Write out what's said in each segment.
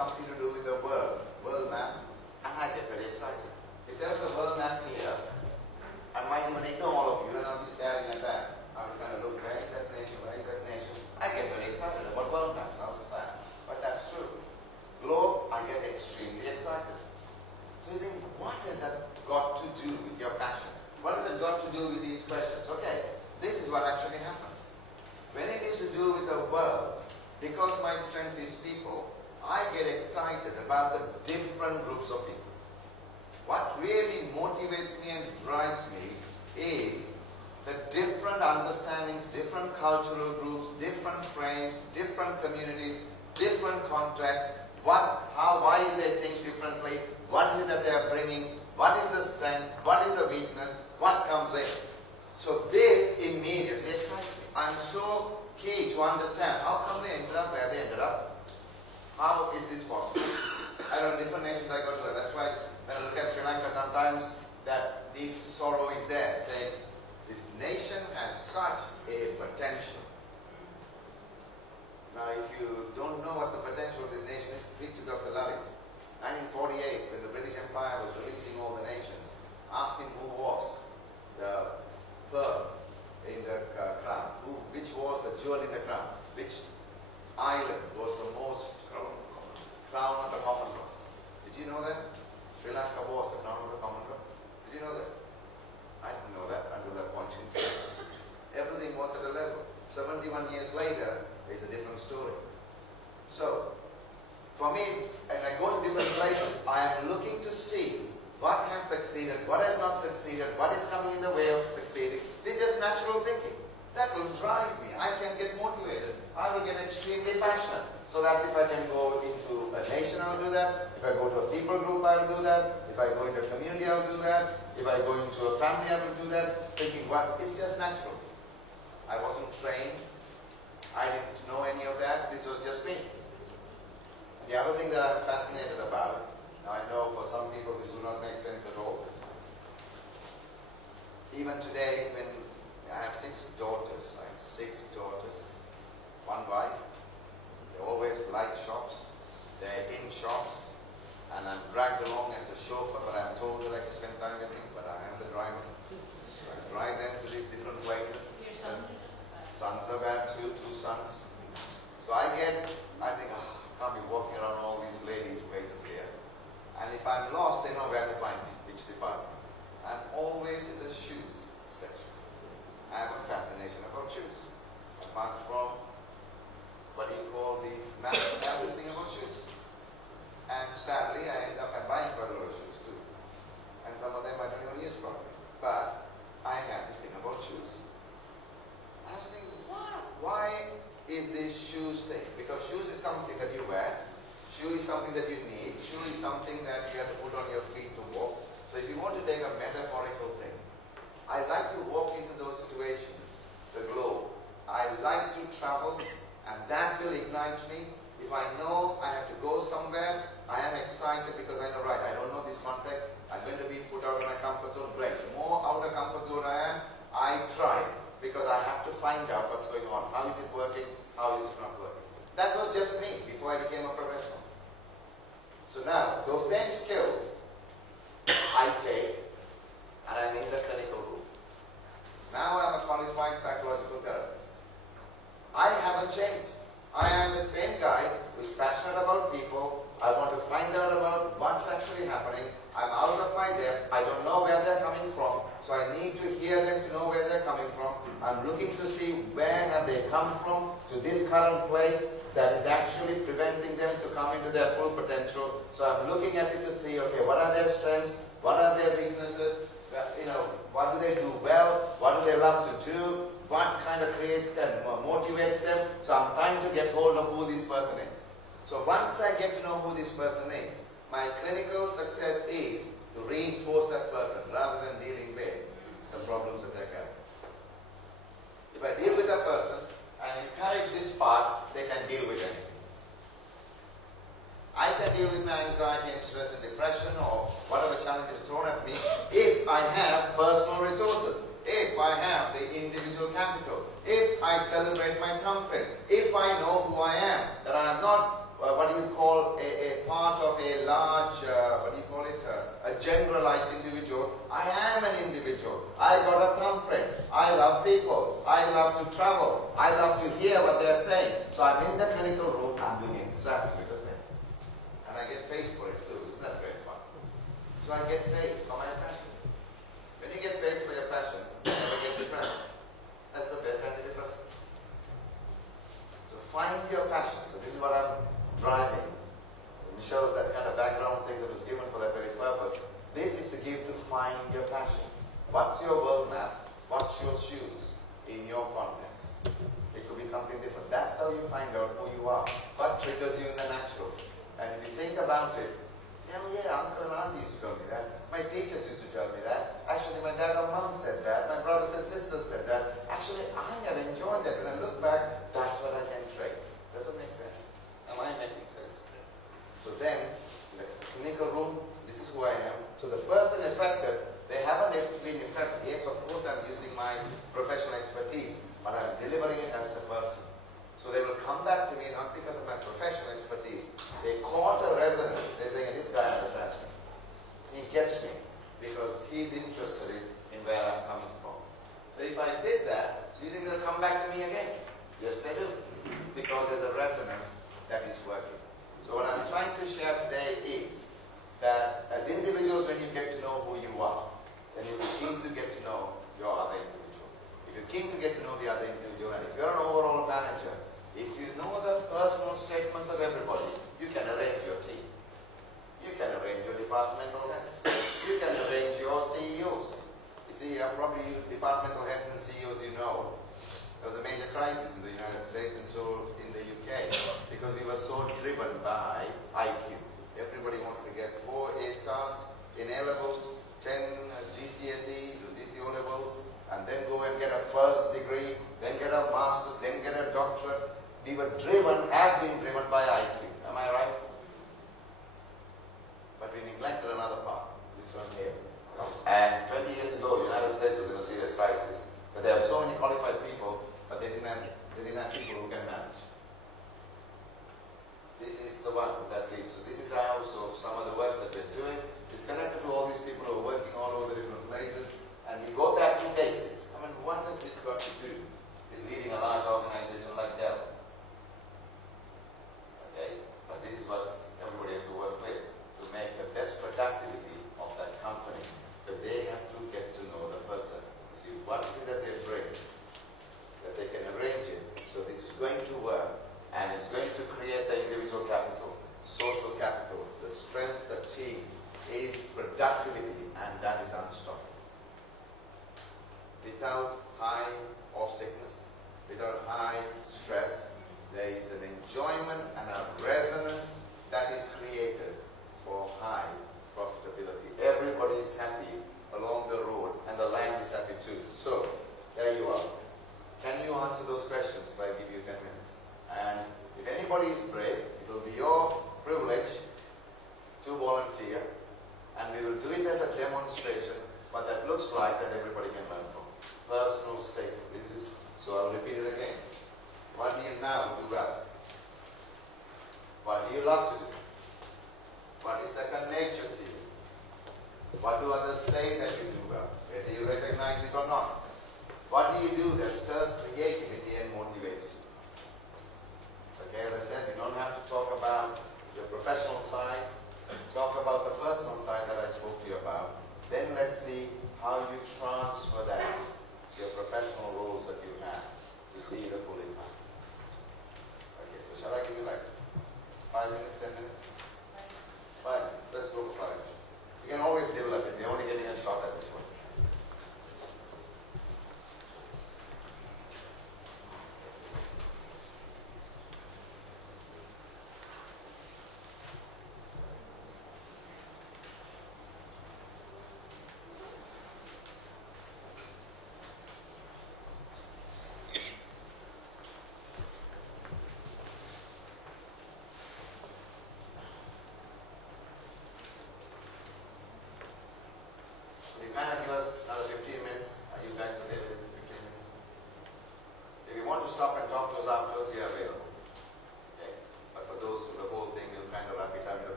something to do with the world map, and I get very excited. If there's a world map here, I might even ignore all of you and I'll be staring at that. I'll kind of look, where is that nation, where is that nation? I get very excited about world maps, sounds sad, but that's true. Globe, I get extremely excited. So you think, what has that got to do with your passion? What has it got to do with these questions? Okay, this is what actually happens. When it is to do with the world, because my strength is people, I get excited about the different groups of people. What really motivates me and drives me is the different understandings, different cultural groups, different frames, different communities, different contexts. Why do they think differently? What is it that they are bringing? What is the strength? What is the weakness? What comes in? So this immediately excites me. I'm so keen to understand how come they ended up where they ended up. How is this possible? I know different nations I go to. That's why when I look at Sri Lanka, sometimes that deep sorrow is there, saying this nation has such a potential. Now, if you don't know what the potential of this nation is, speak to Dr. Lalit. 1948, when the British Empire was releasing all the nations, ask him who was the pearl in the crown, which was the jewel in the crown, which island was the most crown of the Commonwealth. Did you know that? Sri Lanka was the crown of the Commonwealth. Did you know that? I didn't know that until that point in time. Everything was at a level. 71 years later, it's a different story. So, for me, when I go to different places, I am looking to see what has succeeded, what has not succeeded, what is coming in the way of succeeding. It's just natural thinking. That will drive me. I can get motivated. I will get extremely passionate. So that if I can go into a nation, I'll do that. If I go to a people group, I'll do that. If I go into a community, I'll do that. If I go into a family, I will do that. Thinking, what? It's just natural. I wasn't trained. I didn't know any of that. This was just me. The other thing that I'm fascinated about, now I know for some people this will not make sense at all. Even today, when I have 6 daughters, right? 6 daughters, 1 wife. They always like shops. They're in shops. And I'm dragged along as a chauffeur, but I'm told that I can spend time with him, but I am the driver. So I drive them to these different places. Your son? Sons are bad too, 2 sons. So I think, I can't be walking around all these ladies' places here. And if I'm lost, they know where to find me, which department. I'm always in the shoes section. I have a fascination about shoes. Apart from, what do you call these everything about shoes. And sadly, I end up buying quite a lot of shoes too. And some of them I don't even use properly. But I have this thing about shoes. And I was thinking, why is this shoes thing? Because shoes is something that you wear. Shoe is something that you need. Shoe is something that you have to put on your feet to walk. So if you want to take a metaphorical thing, I like to walk into those situations, the globe. I like to travel, and that will ignite me. If I know I have to go somewhere, I am excited because I know, right, I don't know this context. I'm going to be put out of my comfort zone. Great. The more out of comfort zone I am, I thrive because I have to find out what's going on. How is it working? How is it not working? That was just me before I became a professional. So now, those same skills I take, and I'm in the clinical room. Now I'm a qualified psychological therapist. I haven't changed. I am the same guy who's passionate about people. I want to find out about what's actually happening. I'm out of my depth. I don't know where they're coming from. So I need to hear them to know where they're coming from. I'm looking to see where have they come from to this current place that is actually preventing them to come into their full potential. So I'm looking at it to see, okay, what are their strengths? What are their weaknesses? What do they do well? What do they love to do? What kind of creates and motivates them? So I'm trying to get hold of who this person is. So once I get to know who this person is, my clinical success is to reinforce that person rather than dealing with the problems that they're carrying. If I deal with a person and encourage this part, they can deal with anything. I can deal with my anxiety and stress and depression or whatever challenge is thrown at me if I have personal resources, if I have the individual capital, if I celebrate my thumbprint, if I know who I am, that I am not what do you call a of a large, a generalized individual. I am an individual. I got a thumbprint. I love people. I love to travel. I love to hear what they're saying. So I'm in the clinical room, I'm doing exactly the same. And I get paid for it too. Isn't that great fun? So I get paid for my passion. When you get paid for your passion, you never get depressed. That's the best antidepressant. So find your passion. So this is what I'm driving. It shows that kind of background things that was given for that very purpose. This is to give to find your passion. What's your world map? What's your shoes in your context? It could be something different. That's how you find out who you are. What triggers you in the natural. And if you think about it, say, oh yeah, uncle and auntie used to tell me that. My teachers used to tell me that. Actually, my dad or mom said that. My brothers and sisters said that. Actually, I have enjoyed that. When I look back, that's what I can trace. Does it make sense? Am I making sense? So then, in the clinical room, this is who I am. So the person affected, they haven't been affected. Yes, of course, I'm using my professional expertise, but I'm delivering it as the person. So they will come back to me not because of my professional expertise. They caught a resonance. They're saying, this guy understands me. He gets me because he's interested in where I'm coming from. So if I did that, do you think they'll come back to me again? Yes, they do. Because there's a resonance that is working. So what I'm trying to share today is that as individuals, when you get to know who you are, then you'll be keen to get to know your other individual. If you're keen to get to know the other individual, and if you're an overall manager, if you know the personal statements of everybody, you can arrange your team. You can arrange your departmental heads. You can arrange your CEOs. You see, probably departmental heads and CEOs, you know, there was a major crisis in the United States and so in the UK because we were so driven by IQ. Everybody wanted to get 4 A stars in A levels, 10 GCSEs or GCO levels, and then go and get a first degree, then get a master's, then get a doctorate. We were driven, have been driven by IQ. Am I right? But we neglected another part, this one here. And 20 years ago, the United States was in a serious crisis. But there were so many qualified people, but they didn't have people who can manage. This is the one that leads. So this is how, so some of the work that we're doing is connected to all these people who are working all over the different places. And we go back to basics. I mean, what has this got to do with leading a large organization like Dell? Okay? But this is what everybody has to work with to make the best productivity of that company. But they have to get to know the person. See, what is it that they bring? That they can arrange it. So this is going to work. And it's going to create the individual capital, social capital. The strength, the team is productivity, and that is unstoppable. Without high of sickness, without high stress, there is an enjoyment and a resonance that is created for high profitability. Everybody is happy along the road, and the land is happy too. So, there you are. Can you answer those questions if I give you 10 minutes? And if anybody is brave, it will be your privilege to volunteer, and we will do it as a demonstration, what that looks like that everybody can learn from. Personal statement. This is, so I'll repeat it again. What do you now do well? What do you love to do? What is second nature to you? What do others say that you do well? Whether you recognize it or not. What do you do that stirs creativity and motivates you? Okay, as I said, you don't have to talk about your professional side. Talk about the personal side that I spoke to you about. Then let's see how you transfer that to your professional roles that you have to see the full impact. Okay, so shall I give you like 5 minutes, 10 minutes? 5 minutes. Let's go for 5 minutes. You can always develop it. We're only getting a shot at this one.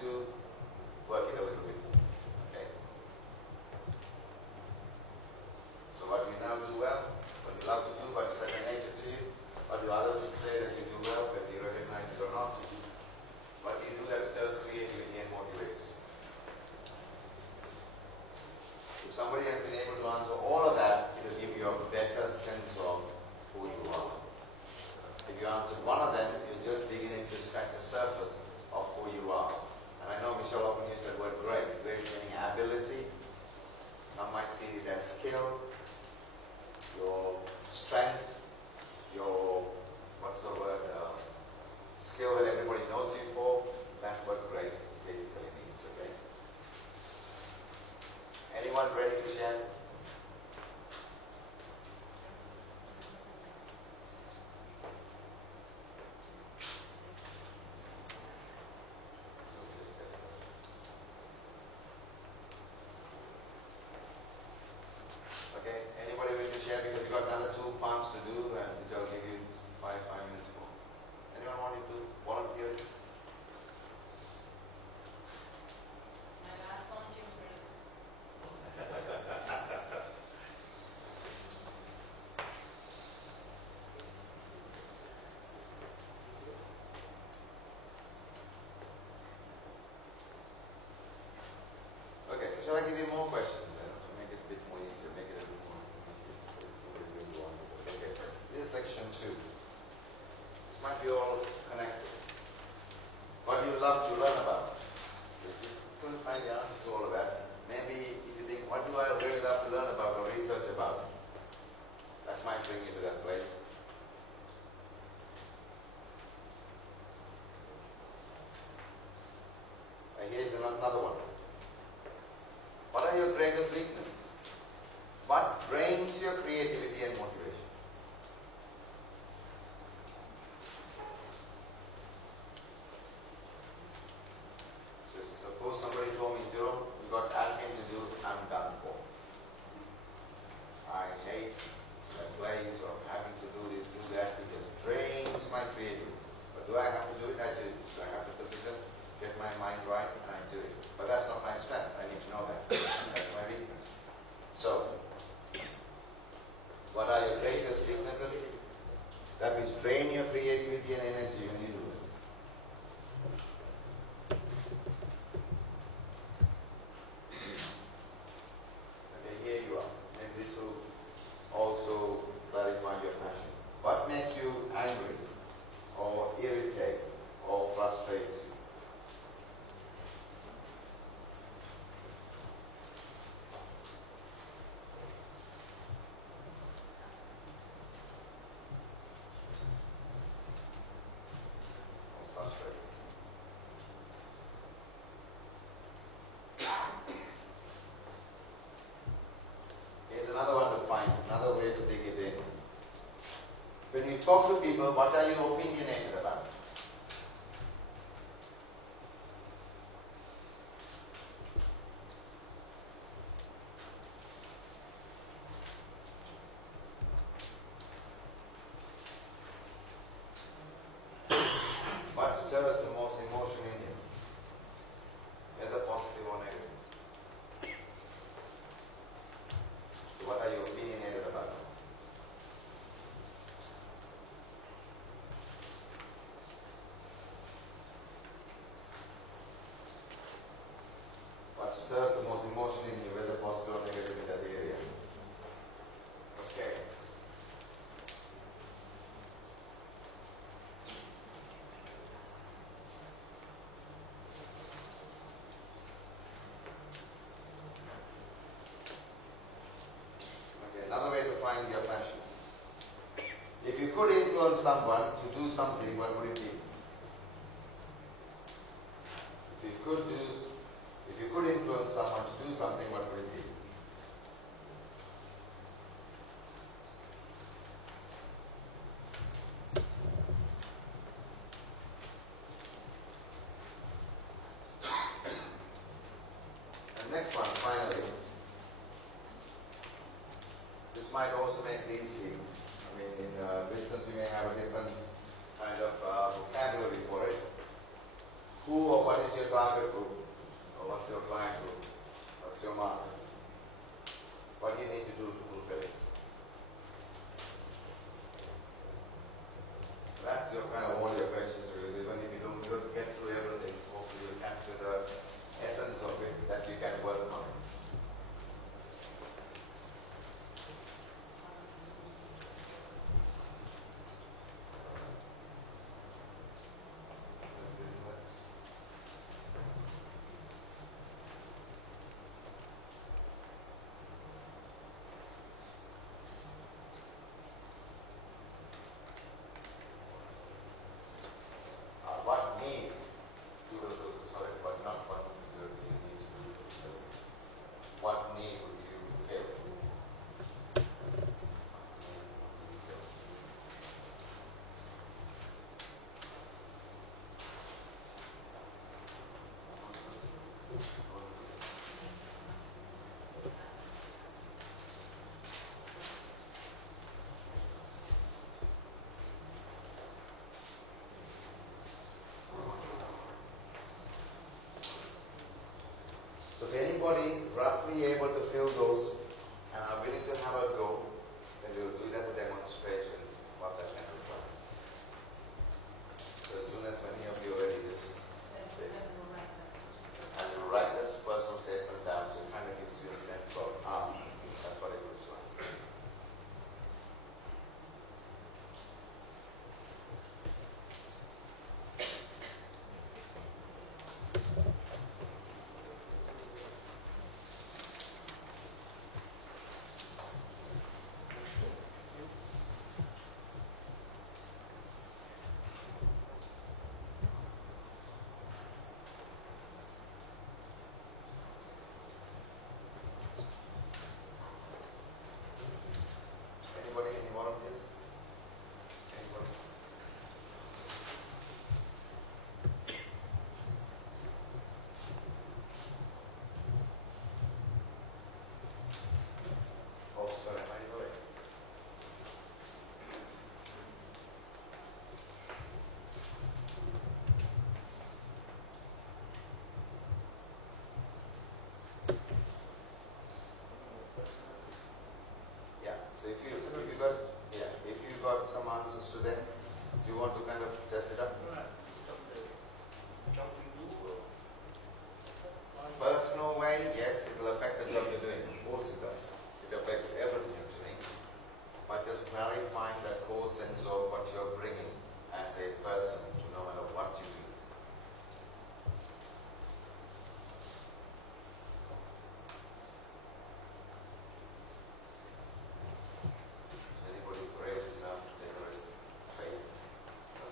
to work it a little bit. Okay? So what you now do well, what you love to do, what is second nature to you, what do others say that you do well, whether you recognize it or not, what you do that stirs creativity and motivates you. If somebody has been able to answer all of that, it will give you a better sense of who you are. If you answered one of them, you're just beginning to scratch the surface of who you are. And I know Michelle often uses that word grace. Grace meaning ability. Some might see it as skill, your strength, your, what's the word, skill that everybody knows you for. That's what grace basically means, okay? Anyone ready to share? Okay, anybody ready to share? Because you've got another 2 parts to do, and which I'll give you 5 minutes for. Anyone wanting to volunteer? My last volunteer was ready. Okay, so shall I give you more questions then? To make it a bit more easier, make it a bit more. Okay, this is section 2. This might be all connected. What do you love to learn about? If you couldn't find the answer to all of that, maybe if you think, what do I really love to learn about or research about? That might bring you to that place. And here's another one. What are your greatest weaknesses? What drains your creativity and motivation? So suppose somebody told me, Jerome, you got alchemy to do, I'm done for. I hate the plays or having to do this, do that, it just drains my creativity. But do I have to do it? I do. So I have to persist, get my mind right, and I do it. But that's not my strength. I need to know that. That's my weakness. So, what are your greatest weaknesses? That which drain your creativity and energy when you do it. Okay, here you are. Maybe this will also clarify your passion. What makes you angry or irritate or frustrates you? Here's another one to find, another way to dig it in. When you talk to people, what are you opinionated about? What stirs the most emotion in you? Whether positive or negative. So what are you opinionated about? What stirs the most emotion in you, whether positive or negative in that area? Okay. Okay, another way to find your passion. If you could influence someone to do something, what would it be? If you could influence someone to do something, what would it be? And next one, finally. This might also make it easy. I mean, in business we may have a different kind of vocabulary for it. Who or what is your target group, or what's your client group, what's your market, what do you need to do to fulfill it. That's your kind of all your questions, because even if you don't get through everything, hopefully you capture the essence of it that you can work on. What need you will fulfill, sorry, but not what you need to do to fulfill. What need would you fill? So if anybody roughly able to fill those and are willing to have a go, then we will do it as a demonstration what that can look like. So as soon as any of you are ready, just say, and you write this personal statement down, so it kind of gives you a sense of that's what it looks like. Anybody, any volunteers? Anybody? Oh, sorry, am I doing? Yeah. So if you got some answers to them, do you want to kind of test it up? Personal way, yes, it will affect the job you're doing. Of course it does. It affects everything you're doing. But just clarifying the core sense of what you're bringing as a person to no matter what you do. Is anybody courageous enough to take a risk? Faith.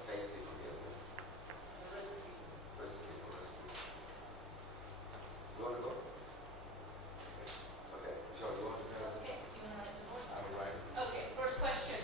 Faith people here. Risky. You want to go? Okay, sure. You want to go? Okay, so you want to write the board? I will write. Okay, first question.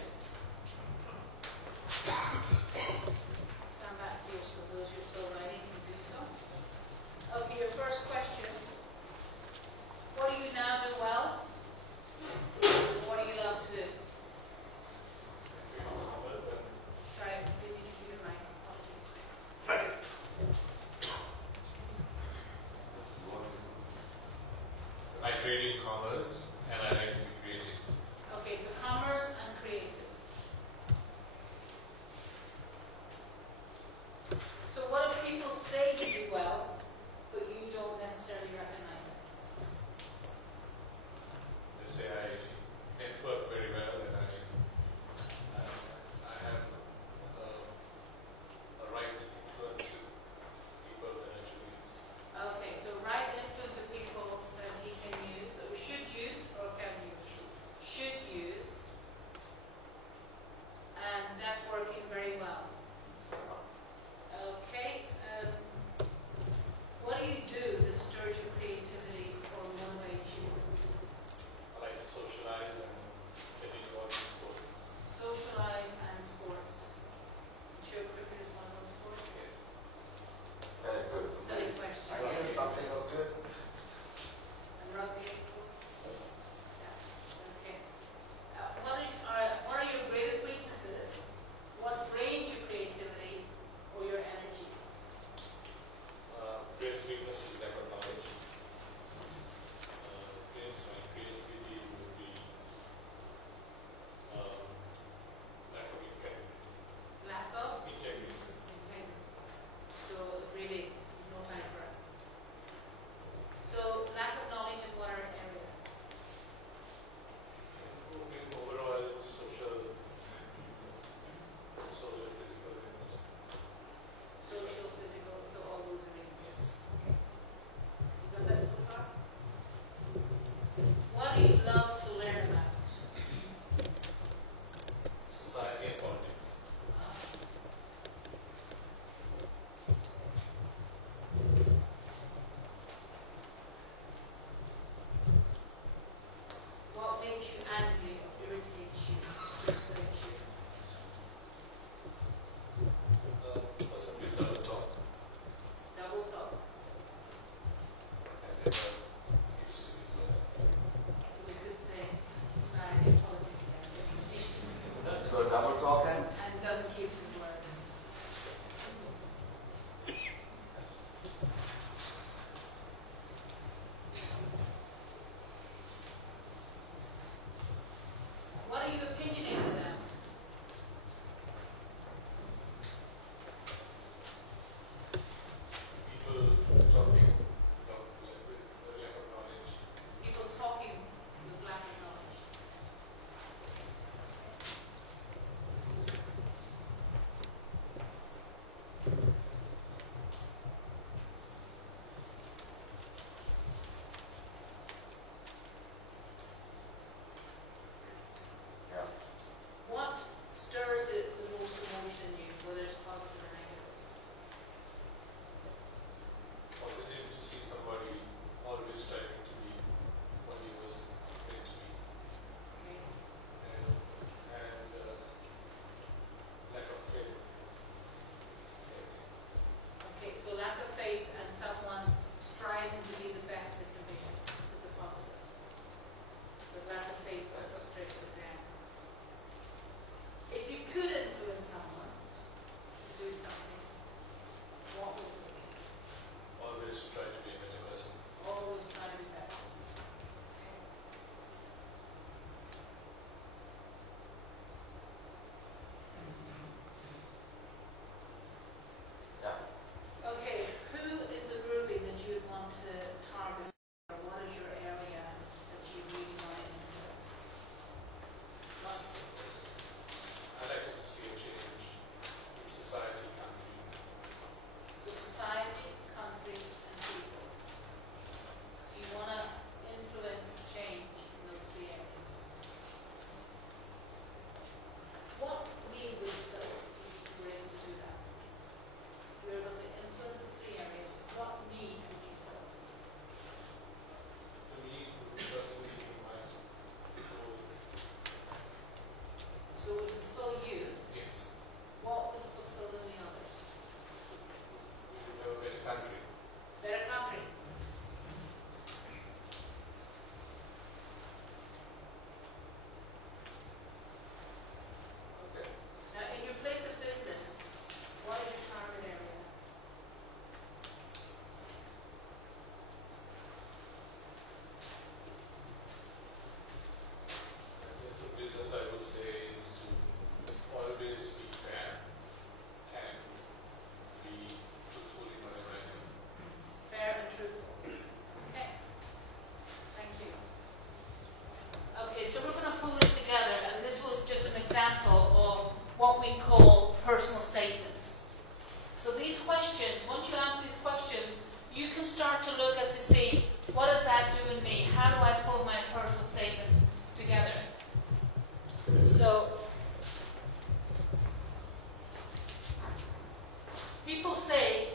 People say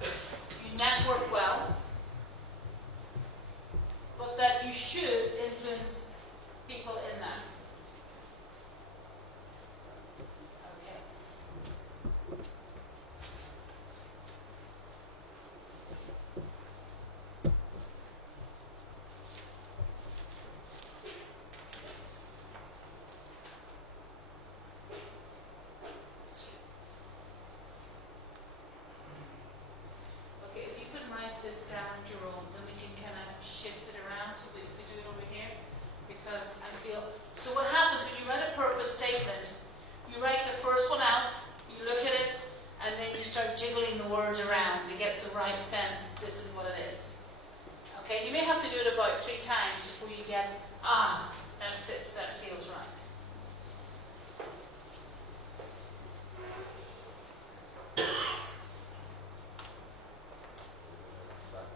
you network well, but that you should influence people in that. Okay. Okay, if you could write this down, Jerome, then we can kind of shift it around. So we do it over here, because I feel. So what happens when you write a purpose statement? You write the first one out, you look at it, and then you start jiggling the words around to get the right sense that this is what it is. Okay, you may have to do it about 3 times before you get, that fits, that feels right.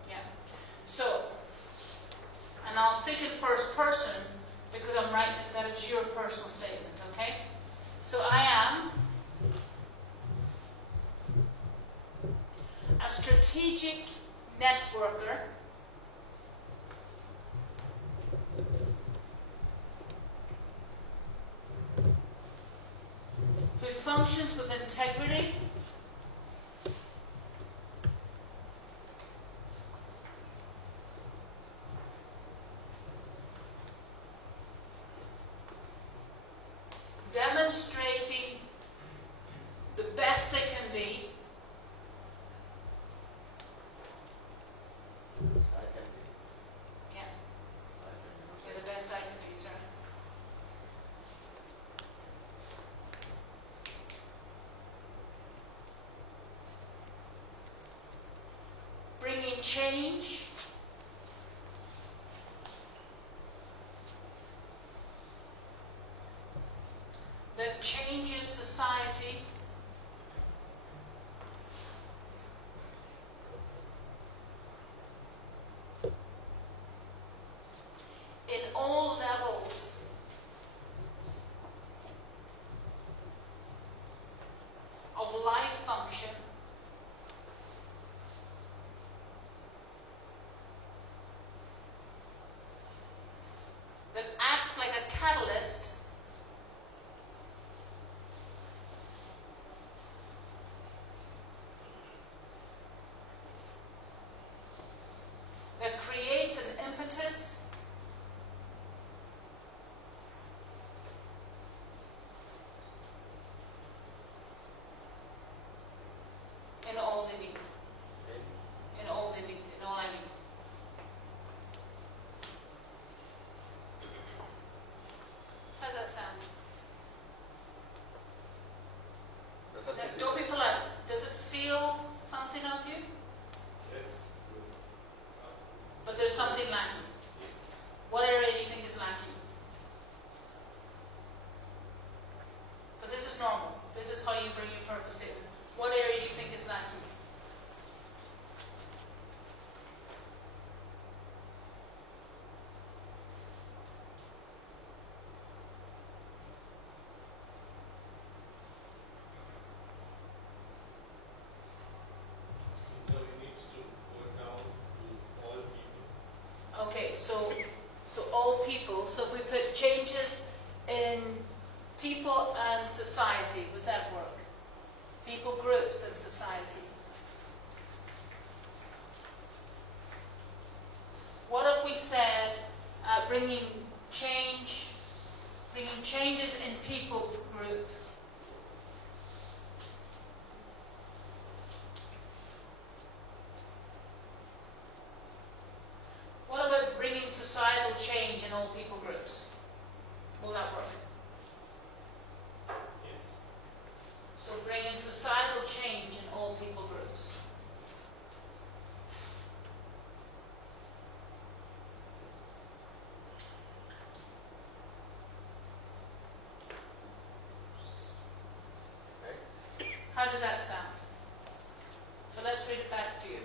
Yeah. So, and I'll speak in first person because I'm writing that it's your personal statement, okay? So I am a strategic networker who functions with integrity, demonstrating the best they can be, yeah, the best I can be, sir. Bringing change, that changes society, in all levels of life function, that acts like a catalyst that creates an impetus in all they need. In all they need, in all I need. How's that sound? Now, don't be polite. Does it feel something of you? But there's something lacking. What area do you think is lacking? But this is normal. This is how you bring your purpose statement. What area do you think is lacking? Okay, so all people. So if we put changes in people and society, would that work? People, groups, and society. What if we said bringing changes in people group? What about bringing societal change in all people groups? Will that work? Yes. So bringing societal change in all people groups. How does that sound? So let's read it back to you.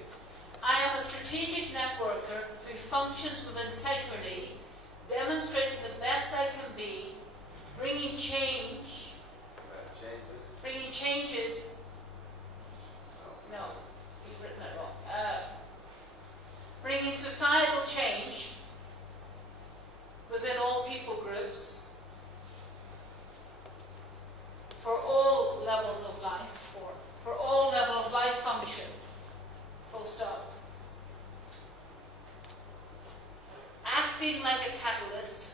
I am a strategic networker who functions with integrity, demonstrating the best I can be, bringing change changes. No, you've written it wrong. Bringing societal change within all people groups for all levels of life, or for all level of life function, full stop. Acting like a catalyst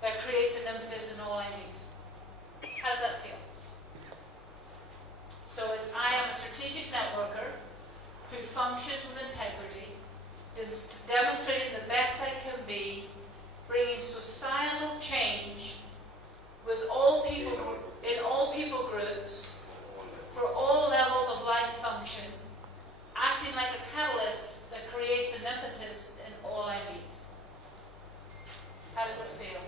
that creates an impetus in all I need. How does that feel? So it's, I am a strategic networker who functions with integrity, demonstrating the best I can be, bringing societal change with all people, in all people groups, for all levels of life function, acting like a catalyst that creates an impetus in all I meet. How does it feel?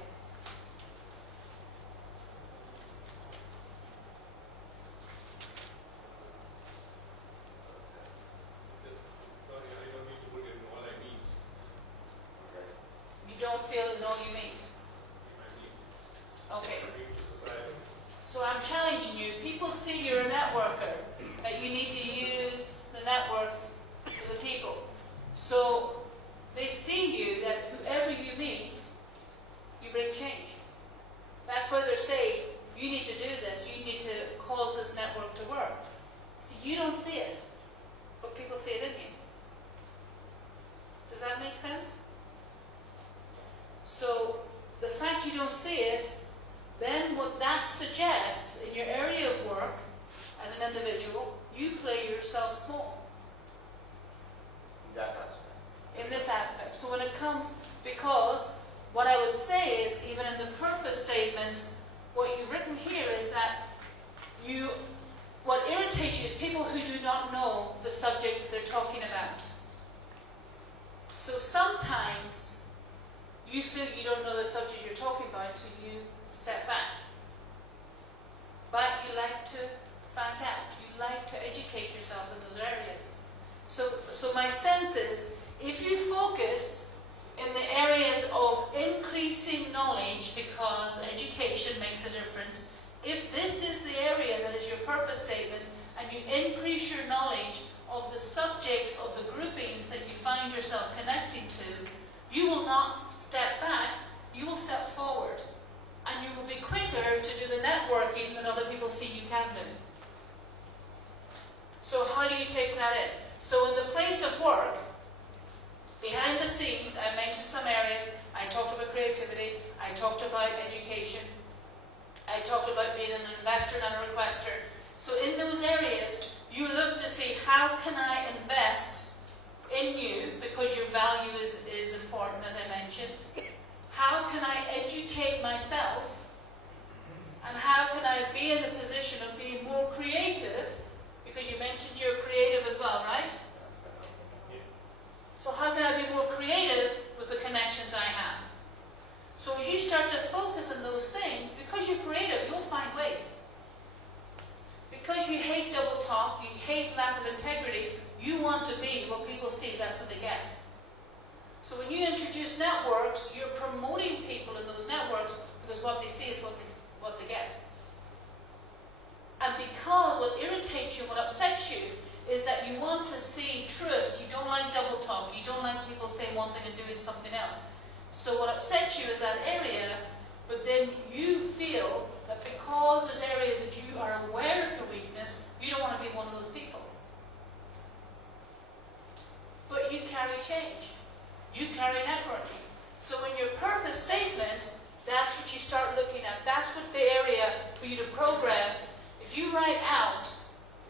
You don't feel in all you meet? Okay. So I'm challenging you. People see you're a networker, that you need to use the network with the people. So they see you that whoever you meet, you bring change. That's why they're saying, you need to do this, you need to cause this network to work. See, you don't see it, but people see it in you. Does that make sense? So the fact you don't see it, then what that suggests in your area of work as an individual, you play yourself small. That aspect. In this aspect. So when it comes, because what I would say is, even in the purpose statement, what you've written here is that what irritates you is people who do not know the subject that they're talking about. So sometimes you feel you don't know the subject you're talking about, so you step back. But you like to find out. You like to educate yourself in those areas. So my sense is, if you focus in the areas of increasing knowledge, because education makes a difference, if this is the area that is your purpose statement, and you increase your knowledge of the subjects of the groupings that you find yourself connecting to, you will not step back, you will step forward. And you will be quicker to do the networking that other people see you can do. So how do you take that in? So in the place of work, behind the scenes, I mentioned some areas. I talked about creativity, I talked about education, I talked about being an investor and a requester. So in those areas, you look to see, how can I invest in you, because your value is important, as I mentioned. How can I educate myself, and how can I be in a position of being more creative, because you mentioned you're creative as well, right? So how can I be more creative with the connections I have? So as you start to focus on those things, because you're creative, you'll find ways. Because you hate double talk, you hate lack of integrity, you want to be what people see, that's what they get. So when you introduce networks, you're promoting people in those networks, because what they see is what they get. And because what irritates you, what upsets you, is that you want to see truth. You don't like double talk. You don't like people saying one thing and doing something else. So what upsets you is that area, but then you feel that because there's areas that you are aware of your weakness, you don't want to be one of those people. But you carry change. You carry networking. So in your purpose statement, that's what you start looking at. That's what the area for you to progress. If you write out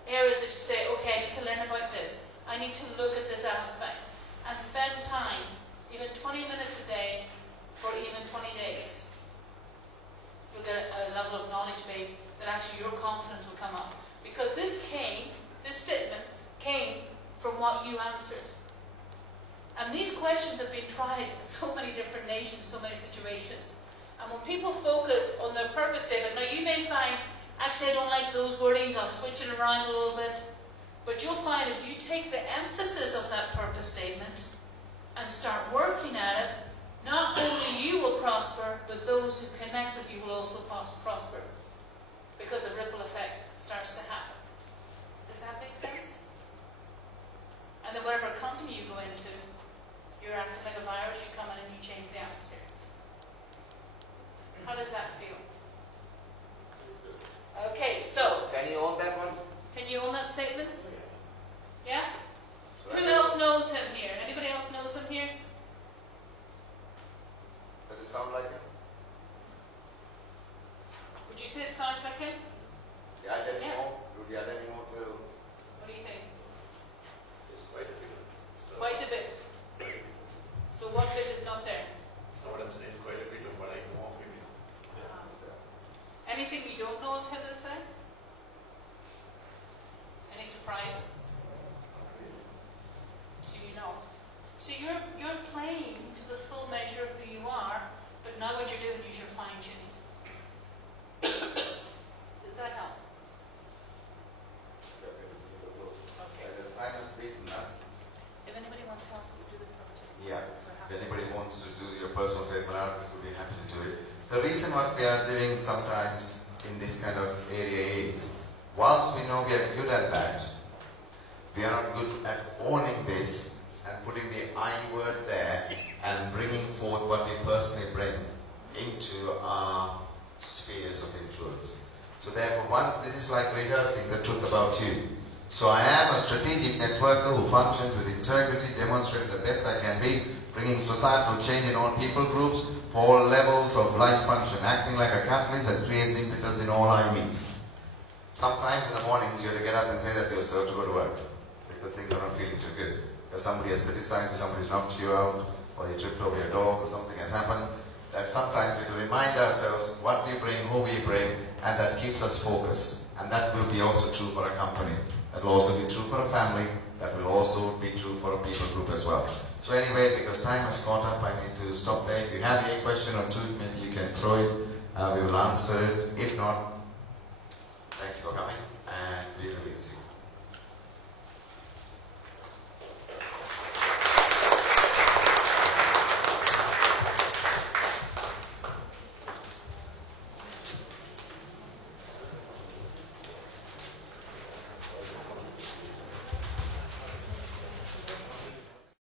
areas that you say, okay, I need to learn about this. I need to look at this aspect. And spend time, even 20 minutes a day, for even 20 days. You'll get a level of knowledge base that actually your confidence will come up. Because this statement came from what you answered. And these questions have been tried in so many different nations, so many situations. And when people focus on their purpose statement, now you may find, actually I don't like those wordings, I'll switch it around a little bit. But you'll find if you take the emphasis of that purpose statement and start working at it, not only you will prosper, prosper, but those who connect with you will also prosper. Because the ripple effect starts to happen. Does that make sense? And then whatever company you go into, you're acting like a virus, you come in and you change the atmosphere. How does that feel? Okay, so, Can you own that one? can you own that statement? Yeah? So Who else knows him here? Anybody else knows him here? Does it sound like him? Would you say it sounds like him? You add any Yeah. more? Would you add any more to? What do you think? It's quite a bit of Quite a bit. So what bit is not there? what I'm saying, quite a bit of what I know of him is Anything we don't know of him, let's say? Any surprises? not really. So you know. So you're playing to the full measure of who you are, but now what you're doing is you're fine-tuning. Does that help? Okay. The time has beaten us. If anybody wants help to do the purpose, Yeah. we're If happy. anybody wants to do your personal statement articles, we'll be happy to do it. The reason what we are doing sometimes in this kind of area is, whilst we know we are good at that, we are not good at owning this and putting the I word there and bringing forth what we personally bring into our spheres of influence. So therefore, once this is like rehearsing the truth about you. So I am a strategic networker who functions with integrity, demonstrating the best I can be, bringing societal change in all people groups for all levels of life function, acting like a catalyst that creates impetus in all I meet. Sometimes in the mornings you have to get up and say that to yourself to go to work because things are not feeling too good. Because somebody has criticized you, somebody has knocked you out, or you tripped over your dog, or something has happened. That sometimes we have to remind ourselves what we bring, who we bring, and that keeps us focused. And that will be also true for a company. That will also be true for a family. That will also be true for a people group as well. So anyway, because time has caught up, I need to stop there. If you have a question or two, maybe you can throw it. We will answer it. If not,